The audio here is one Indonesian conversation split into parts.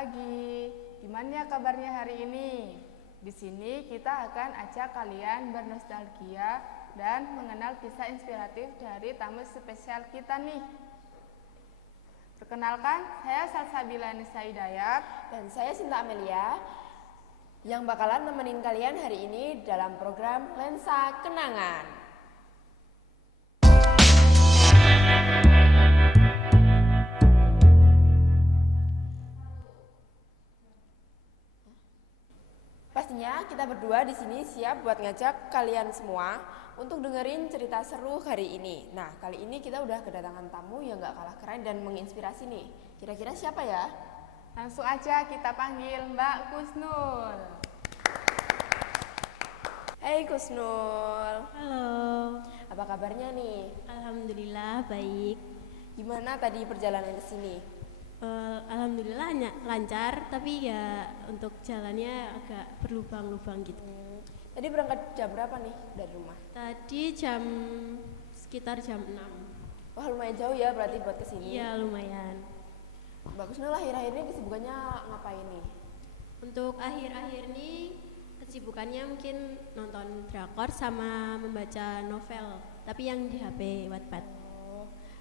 pagi. Gimana kabarnya hari ini? Di sini kita akan ajak kalian bernostalgia dan mengenal kisah inspiratif dari tamu spesial kita nih. Perkenalkan, saya Salsabila Nisa Hidayat Dan saya Sinta Amelia yang bakalan nemenin kalian hari ini dalam program Lensa Kenangan. Pastinya kita berdua di sini siap buat ngajak kalian semua untuk dengerin cerita seru hari ini. Nah, kali ini kita udah kedatangan tamu yang gak kalah keren dan menginspirasi nih. Kira-kira siapa ya? Langsung aja kita panggil Mbak Kusnul. Hai Kusnul. Halo, Apa kabarnya nih? alhamdulillah baik. Gimana tadi perjalanan ke sini? Alhamdulillah lancar, tapi ya untuk jalannya agak berlubang-lubang gitu. Tadi berangkat jam berapa nih dari rumah? Tadi sekitar jam 6. Wah, lumayan jauh ya berarti buat kesini. Iya lumayan. Mbak Kusnul akhir-akhir ini kesibukannya ngapain nih? Untuk akhir-akhir ini kesibukannya mungkin nonton drakor sama membaca novel, tapi yang di HP Wattpad.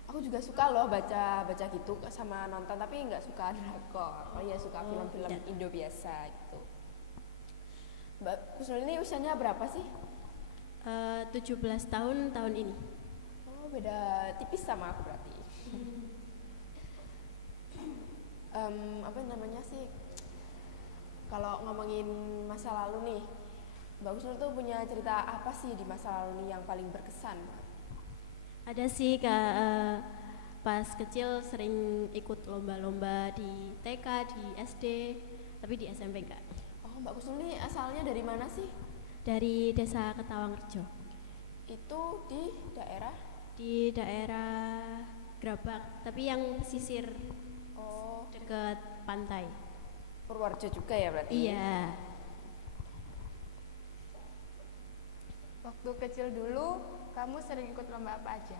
Aku juga suka loh baca gitu sama nonton, tapi nggak suka drakor. Oh iya, suka film-film iya. Indo biasa gitu. Mbak Kusnul ini usianya berapa sih? 17 tahun ini. Oh, beda tipis sama aku berarti. Apa namanya sih? Kalau ngomongin masa lalu nih, Mbak Kusnul tuh punya cerita apa sih di masa lalu nih yang paling berkesan? Ada sih pas kecil sering ikut lomba-lomba di TK, di SD, tapi di SMP enggak. Oh, Mbak Kusnul ini asalnya dari mana sih? Dari Desa Ketawangrejo, Itu di daerah? di daerah Grabak, tapi yang pesisir Oh, dekat pantai. Purworejo juga ya berarti? Iya, Waktu kecil dulu, kamu sering ikut lomba apa aja?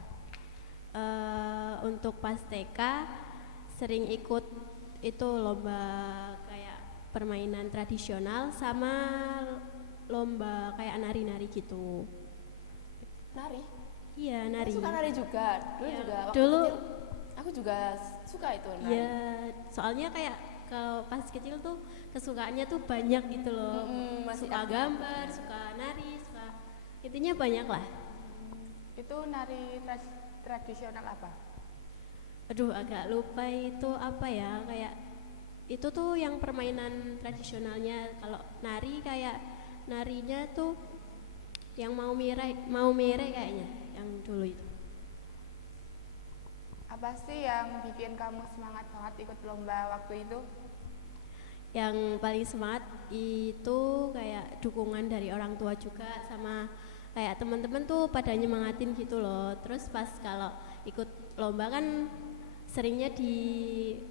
untuk pas TK sering ikut itu lomba kayak permainan tradisional sama lomba kayak nari-nari gitu. Nari? Iya, nari. Suka nari juga? Dulu Iya, juga? Waktu dulu. kecil, aku juga suka itu nari. Ya, soalnya kayak kalau pas kecil tuh kesukaannya tuh banyak gitu loh. Masih Suka aktif. gambar, suka nari, suka intinya banyak lah. Itu nari tradisional apa? Aduh, agak lupa itu apa ya, kayak itu tuh yang permainan tradisionalnya. Kalau nari kayak narinya tuh yang mau mere kayaknya yang dulu itu. Apa sih yang bikin kamu semangat banget ikut lomba waktu itu? Yang paling semangat itu kayak dukungan dari orang tua juga, sama kayak teman-teman tuh pada nyemangatin gitu loh. Terus pas kalau ikut lomba kan seringnya di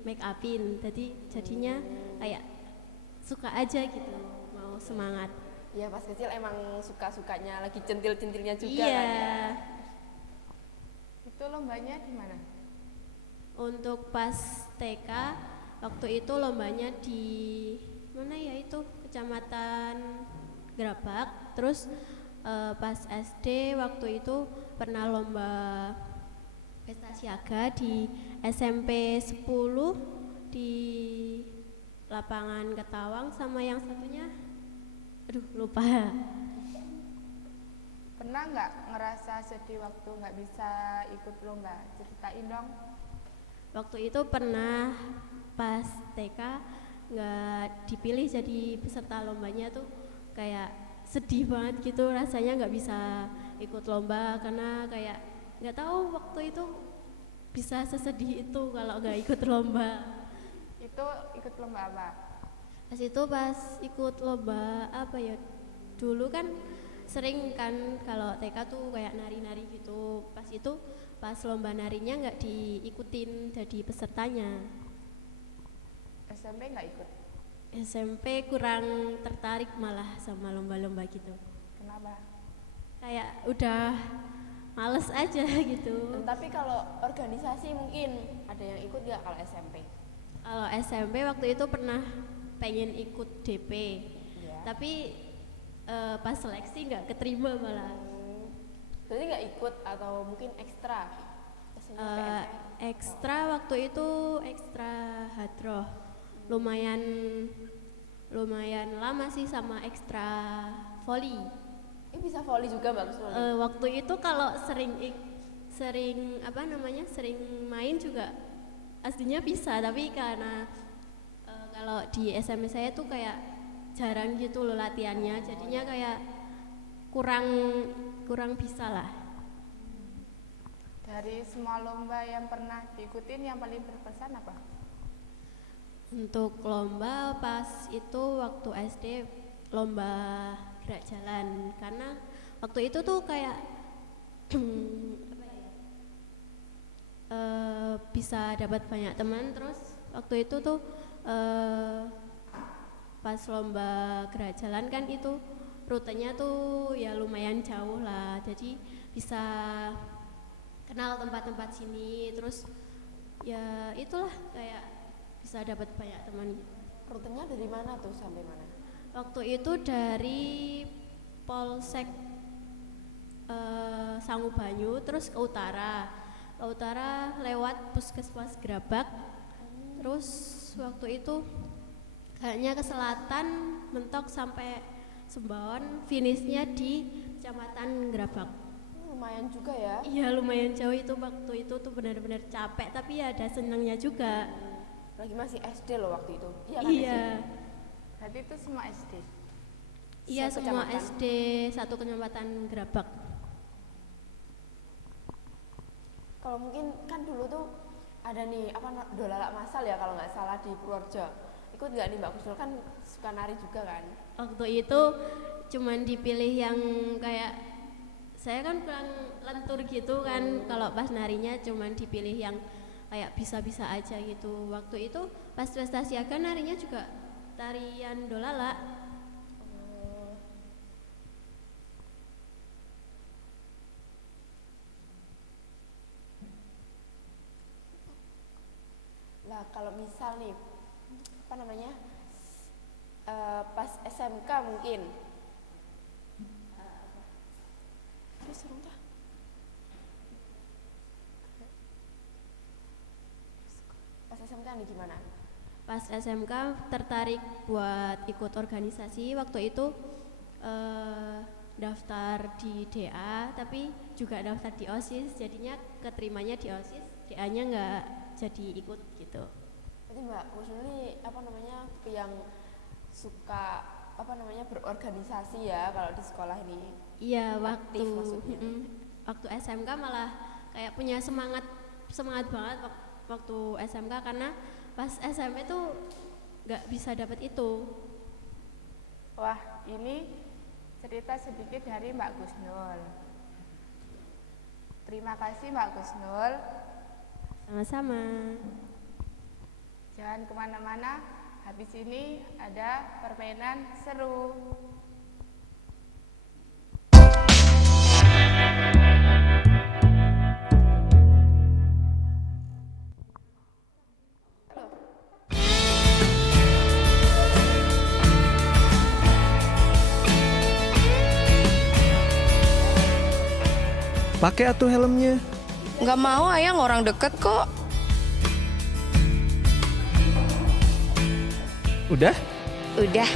make upin, jadi jadinya kayak suka aja gitu, mau semangat. Iya, pas kecil emang suka-sukanya lagi centil-centilnya juga Iya. kan ya. Itu lombanya di mana? Untuk pas TK waktu itu lombanya di mana ya, itu Kecamatan Grabak. Terus pas SD waktu itu pernah lomba pesta siaga di SMP 10 di lapangan Ketawang, sama yang satunya aduh lupa. Pernah nggak ngerasa sedih waktu nggak bisa ikut lomba? Ceritain dong. Waktu itu pernah pas TK nggak dipilih jadi peserta lombanya tuh kayak sedih banget gitu rasanya, nggak bisa ikut lomba karena kayak nggak tahu waktu itu bisa sesedih itu kalau nggak ikut lomba. Itu ikut lomba apa? Pas ikut lomba apa ya, dulu kan sering kan kalau TK tuh kayak nari-nari gitu. Pas lomba narinya nggak diikutin jadi pesertanya. SMP nggak ikut? SMP kurang tertarik malah sama lomba-lomba gitu. Kenapa? Kayak udah males aja gitu. Tapi kalau organisasi mungkin ada yang ikut nggak kalau SMP? Kalau SMP waktu itu pernah pengen ikut DP, Iya. tapi pas seleksi nggak keterima malah. Berarti nggak ikut atau mungkin ekstra? Biasanya PMR. Ekstra waktu itu ekstra hadroh, lumayan lama sih, sama ekstra volley. Bisa volley juga bagus volley. Waktu itu kalau sering main juga aslinya bisa, tapi karena kalau di SMP saya tuh kayak jarang gitu loh latihannya, jadinya kayak kurang bisa lah. Dari semua lomba yang pernah diikutin yang paling berkesan apa? Untuk lomba pas itu waktu SD lomba gerak jalan, karena waktu itu tuh kayak bisa dapat banyak teman. Terus waktu itu tuh pas lomba gerak jalan kan itu rutenya tuh ya lumayan jauh lah, jadi bisa kenal tempat-tempat sini. Terus ya itulah kayak bisa dapat banyak teman. Rutenya dari mana tuh sampai mana? Waktu itu dari Polsek Sangubanyu terus ke utara lewat Puskesmas Grabak, terus waktu itu kayaknya ke selatan mentok sampai Sembawon, finishnya di Kecamatan Grabak. Lumayan juga ya. Iya lumayan jauh itu, waktu itu tuh benar-benar capek, tapi ya ada senangnya juga. Lagi masih SD loh waktu itu. Iya kan? Iya. Berarti itu semua SD. Iya semua Sekecamatan. SD satu Kecamatan Grabak. Kalau mungkin kan dulu tuh ada nih dolalak masal ya kalau nggak salah di Purworejo. Ikut nggak nih Mbak Kusnul, kan suka nari juga kan? Waktu itu cuman dipilih yang kayak, saya kan kurang lentur gitu kan, kalau pas narinya cuman dipilih yang kayak bisa-bisa aja gitu. Waktu itu pas pesta siaga narinya juga tarian dolalak. Lah kalau misal nih pas SMK mungkin terus tah? Pas SMK nih gimana? Pas SMK tertarik buat ikut organisasi. Waktu itu daftar di DA tapi juga daftar di OSIS, jadinya keterimanya di OSIS, DA-nya nggak jadi ikut gitu. Berarti Mbak Kusnul ini yang suka berorganisasi ya kalau di sekolah ini. Iya, Aktif maksudnya. waktu SMK malah kayak punya semangat banget waktu SMK, karena pas SMP tuh nggak bisa dapat itu. Wah, ini cerita sedikit dari Mbak Kusnul. Terima kasih Mbak Kusnul. Sama-sama. Jangan kemana-mana, habis ini ada permainan seru. Pakai atuh helmnya. Nggak mau, ayang orang deket kok. Udah? Udah.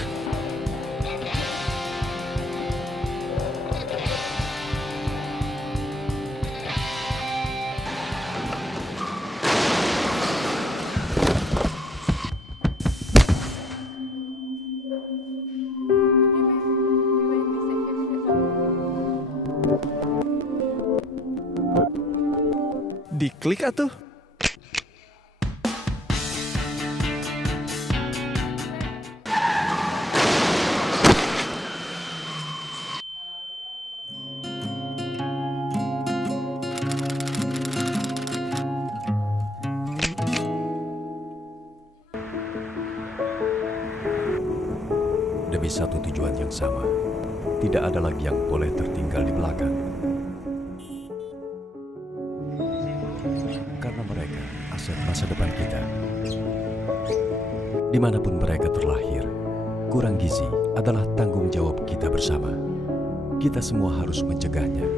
Diklik atuh. Demi satu tujuan yang sama, tidak ada lagi yang boleh tertinggal di belakang. Karena mereka aset masa depan kita. Dimanapun mereka terlahir, kurang gizi adalah tanggung jawab kita bersama. Kita semua harus mencegahnya,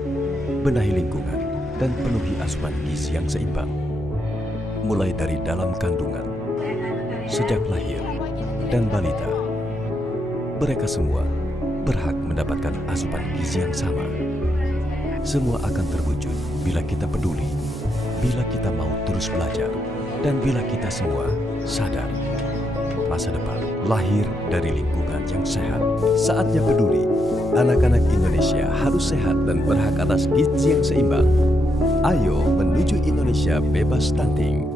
benahi lingkungan, dan penuhi asupan gizi yang seimbang. Mulai dari dalam kandungan, sejak lahir, dan balita. Mereka semua berhak mendapatkan asupan gizi yang sama. Semua akan terwujud bila kita peduli, bila kita mau terus belajar, dan bila kita semua sadar. Masa depan lahir dari lingkungan yang sehat. Saatnya peduli. Anak-anak Indonesia harus sehat dan berhak atas gizi yang seimbang. Ayo menuju Indonesia bebas stunting.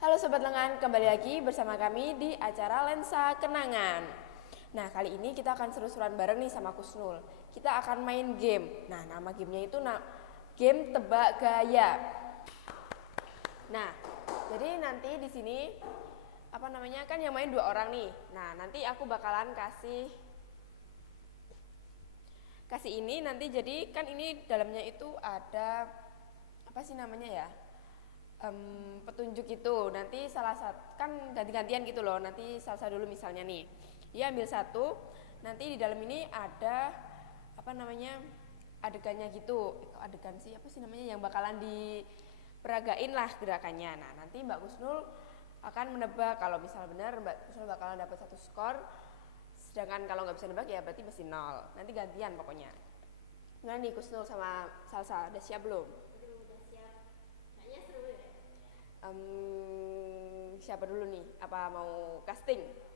Halo Sobat Lengan, kembali lagi bersama kami di acara Lensa Kenangan. Nah, kali ini kita akan seru-seruan bareng nih sama Kusnul. Kita akan main game. Nah, nama gamenya itu game tebak gaya. Nah, jadi nanti di sini kan yang main 2 orang nih. Nah, nanti aku bakalan kasih ini nanti, jadi kan ini dalamnya itu ada apa sih namanya ya? Petunjuk itu. Nanti salah satu kan ganti-gantian gitu loh. Nanti Salsa dulu misalnya nih. Dia ambil satu, nanti di dalam ini ada adegannya gitu. Adegan sih apa sih namanya yang bakalan diperagain lah gerakannya. Nah, nanti Mbak Kusnul akan menebak. Kalau misal benar, Mbak Kusnul bakalan dapat 1 skor. Sedangkan kalau nggak bisa nebak ya berarti mesti 0. Nanti gantian pokoknya. Nah nih Kusnul sama Salsa udah siap belum? Udah siap. Kayaknya seru ya. Siapa dulu nih? Apa mau casting?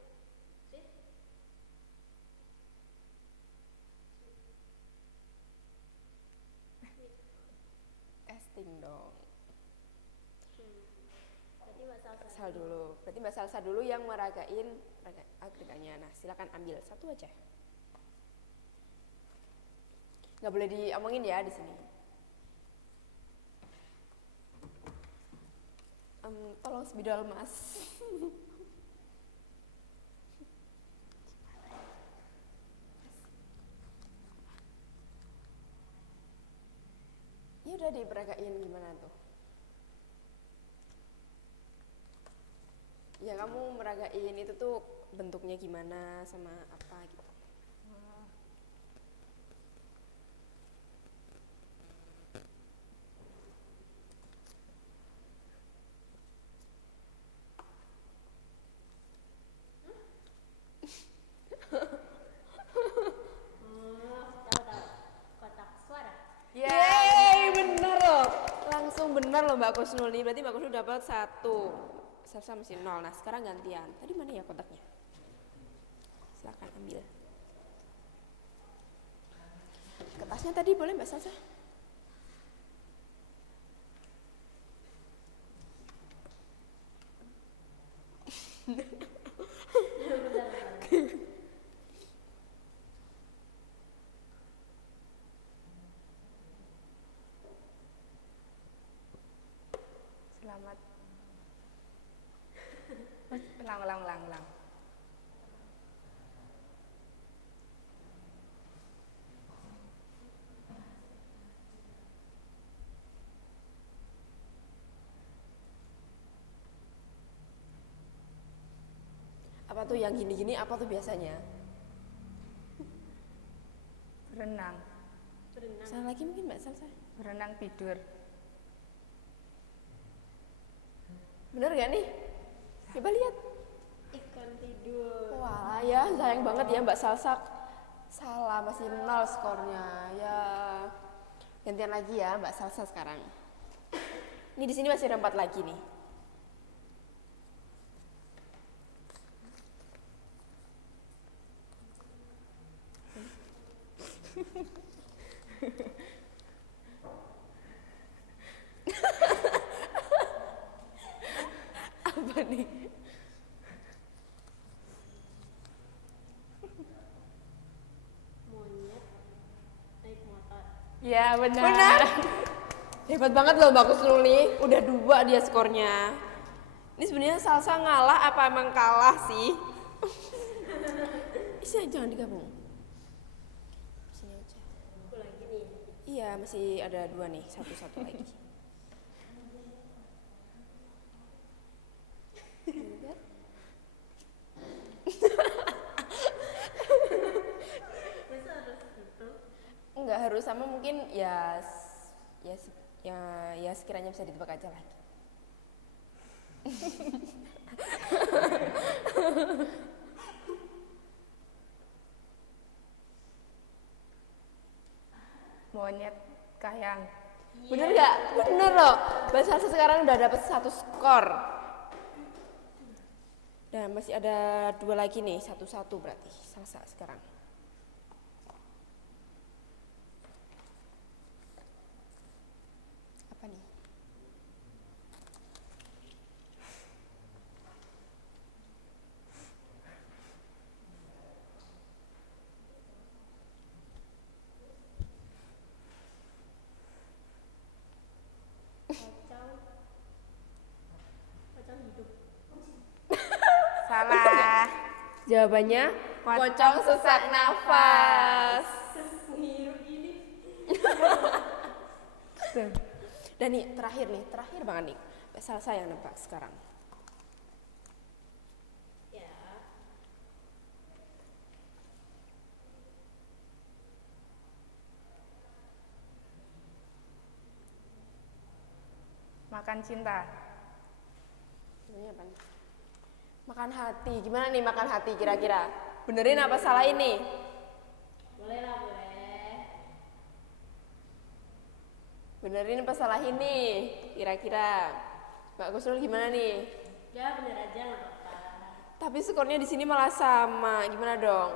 Casting dong. Berarti Mbak Salsa. Sal dulu. Berarti Mbak Salsa dulu yang meragain gerakannya. Nah, silakan ambil satu aja. Nggak boleh diomongin ya di sini. Tolong spidol Mas. Ya udah diperagain gimana tuh? Ya kamu meragain itu tuh bentuknya gimana sama apa gitu. Tahu. Kotak suara. Yeay, bener loh. Langsung bener loh Mbak Kusnul nih. Berarti Mbak Kusnul dapat 1. Salsa masih 0. Nah, sekarang gantian. Tadi mana ya kotaknya? Silakan ambil. Kertasnya tadi boleh Mbak Salsa? Selamat. Ulang. Apa tuh yang gini-gini apa tuh biasanya? Berenang. Salah lagi mungkin Mbak Salsa. Berenang tidur. Bener gak nih? Coba lihat. Ikan tidur. Wah ya sayang banget ya Mbak Salsa. Salah, masih 0 skornya. Ya gantian lagi ya Mbak Salsa sekarang. Ini di sini masih ada 4 lagi nih. Apa nih? Monyet naik motor. Ya benar. Benar. Hebat banget loh Mbak Kusnul nih. Udah 2 dia skornya. Ini sebenarnya Salsa ngalah apa emang kalah sih? Jangan digabung. Iya, masih ada 2 nih, satu lagi. Enggak harus sama, mungkin ya sekiranya bisa ditebak aja lagi. Monyet Kahiyang. Bener nggak? Bener loh. Mbak Salsa sekarang udah dapet 1 skor. Dan masih ada 2 lagi nih, 1-1 berarti Salsa sekarang. Apa nih? Salah. Jawabannya pocong sesak nafas. Dan nih terakhir banget nih. Mbak Salsa yang nebak sekarang. Makan cinta. Ini apa nih? Makan hati. Gimana nih makan hati kira-kira? Benerin apa salah ini? Boleh. Benerin apa salah ini? Kira-kira. Mbak Gusnul gimana nih? Ya bener aja nggak apa-apa. Tapi skornya di sini malah sama. Gimana dong?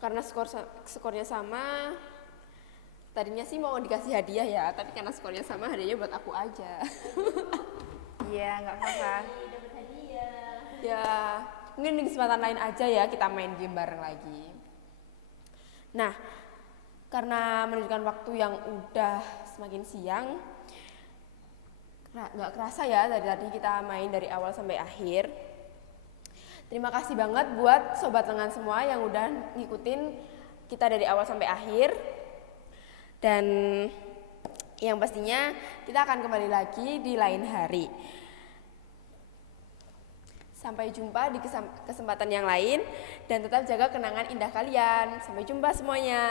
Karena skornya sama, tadinya sih mau dikasih hadiah ya, tapi karena skornya sama, hadiahnya buat aku aja. Iya, nggak apa-apa. Dapat hadiah. Ya, mungkin di kesempatan lain aja ya kita main game bareng lagi. Nah, karena menunjukkan waktu yang udah semakin siang, nggak kerasa ya dari tadi kita main dari awal sampai akhir. Terima kasih banget buat Sobat Lengan semua yang udah ngikutin kita dari awal sampai akhir. Dan yang pastinya kita akan kembali lagi di lain hari. Sampai jumpa di kesempatan yang lain dan tetap jaga kenangan indah kalian. Sampai jumpa semuanya.